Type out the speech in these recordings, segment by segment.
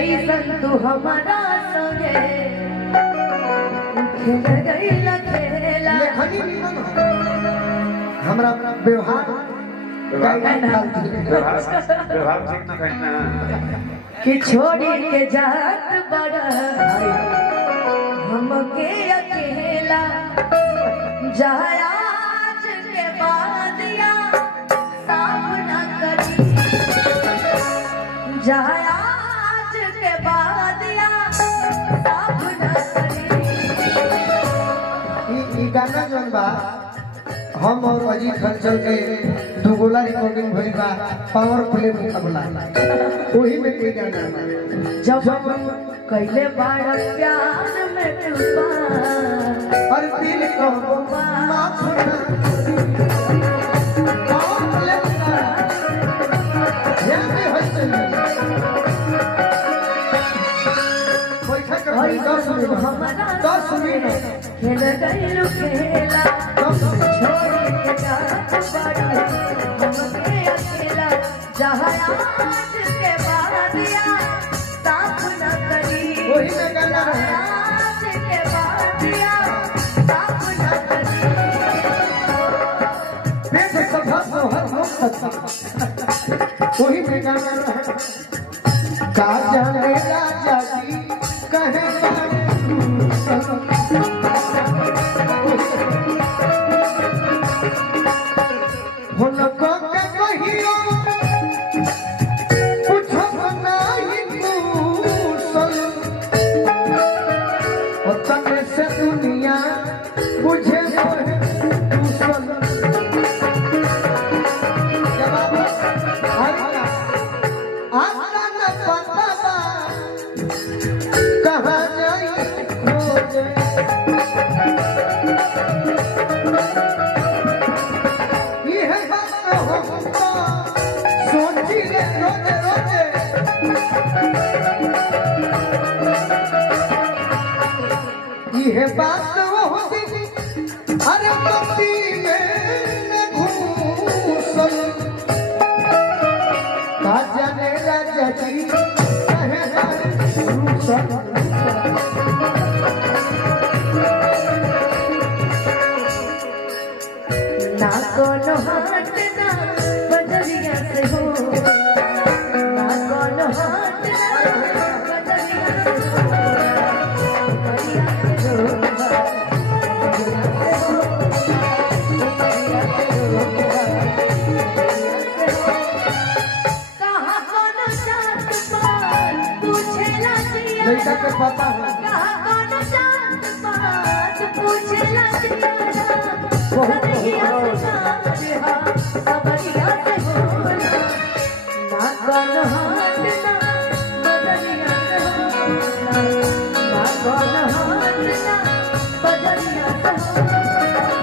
जैसन तू हमारा संगे खेल गइला खेला हमरा व्यवहार व्यवहार ठीक ना कहीं ना कि छोड़ी के जात बड़ा हमके अकेला जहाँ आज के बाद या साफ न करी जहाँ आज के बाद या साफ न करी। ई गाना जौन बा हम और अजीत हलचल के दुगोला रिकॉर्डिंग भइल बा पावर प्ले मुकाबला वही में के गाना बा जब हम कैले बाड़ा प्यार में डूबा और दिल को माफ ना पावर प्ले ध्यान में हलचल कोई खकर 10 मिनट खेल गइलू खेला छोड़ी के जात बड़ा हमके अकेला जहाँ आज के बाद या साफ न करी वही में गाना है आज के बाद या साफ न करी। पेट सभा को हर वही में गाना है का जाने राजा की कहे दुनिया मुझे कहाँ जाई यह बात सोची ले रोजे रोजे यह बात होती अरे पति में घूसल का जाने राजा जी कहे ना कोनो हाथ ना बदलिया से हो ना कोनो हाथ ना बदलिया से हो कहाँ कोनो जात पात पूछेला दिया लड़का के पापा है कहाँ कोनो जात पात पूछेला दिया सबरिया से होला ना कोनो हाथ ना बदलिया से होला ना कोनो हाथ ना बदलिया से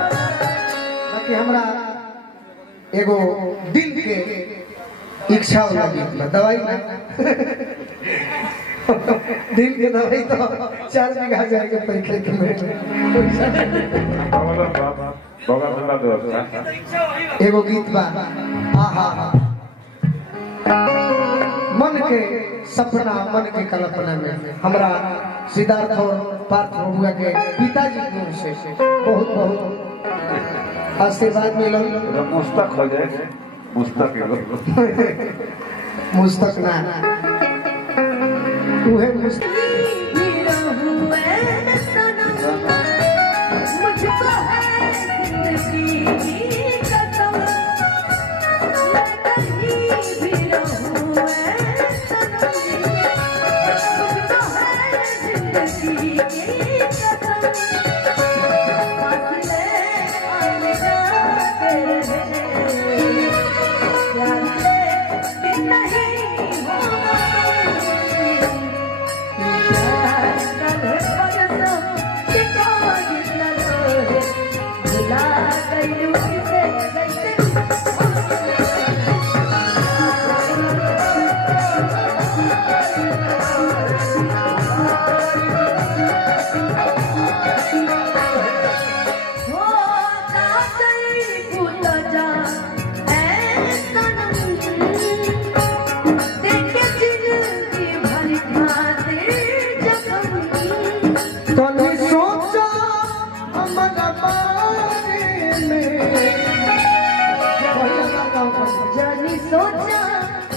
कि हमरा एगो दिल के इच्छा होला कि दवाई ना दिल के दवाई तो 4 बीघा जाके पैखे के में बाबा बंदा दोस्त एगो गीत बा आहा मन के सपना मन के कल्पना में हमरा सिद्धार्थ और पार्थ बबुआ के पिताजी की ओर से बहुत बहुत आशीर्वाद मिलल मुस्तक हो जाए मुस्तक मुस्तक ना उहे मुस्तक मुझको है जिंदगी की कसम मैं कहीं भी रहूं सनम मुझको है जिंदगी की कसम फासले आने जाते रहे प्यार से नहीं होगा Oh हमारा बारे में जानी सोचा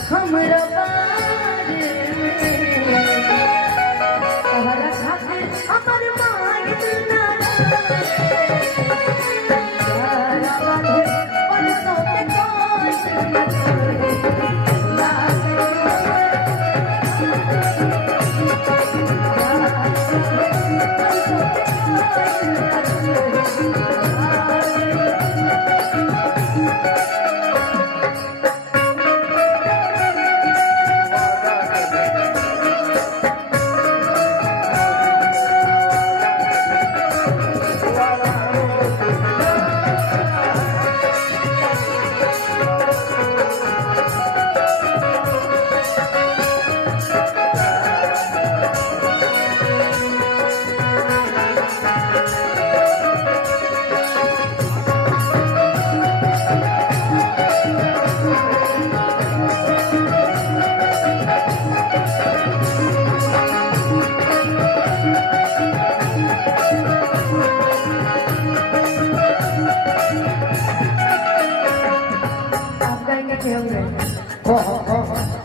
हमरा बारे में तोहरा खातिर हमर मांग ना सारा बांधे परसों के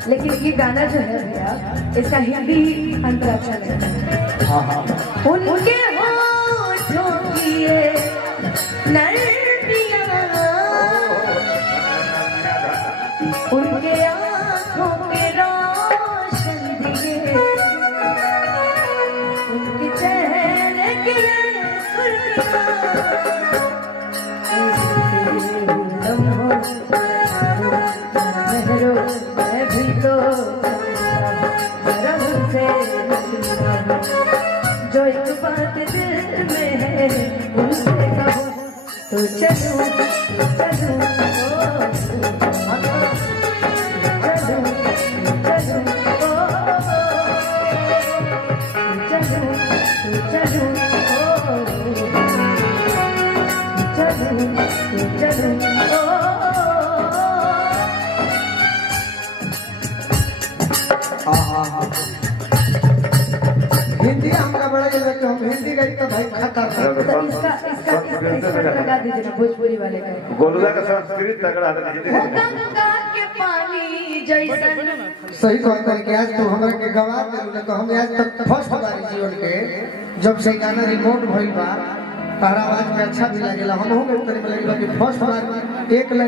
लेकिन ये गाना जो है भैया इसका हिंदी अंतर अच्छा लगता है। उनके होठों की ये नरमियाँ, उनके आँखों के रोशन दिए, उनके चेहरे की ये जो एक बात दिल में है उनसे कहो तो चलूं चलूं हिंदी हमरा बड़ा जगह कि हम हिंदी गई तो भाई खतर इसका लगा दीजिए ना भोजपुरी वाले का गोलुदा का संस्कृत तगड़ा है हिंदी में। गंगा के पानी जैसन सही बात है कि आज तो हमरा के गवा दे तो हम आज तक फर्स्ट बार जीवन के जब से गाना रिमोट भइल बा तारा आवाज में अच्छा भी लागेला हम हो गए तरी में लगेला कि फर्स्ट बार एक लाइन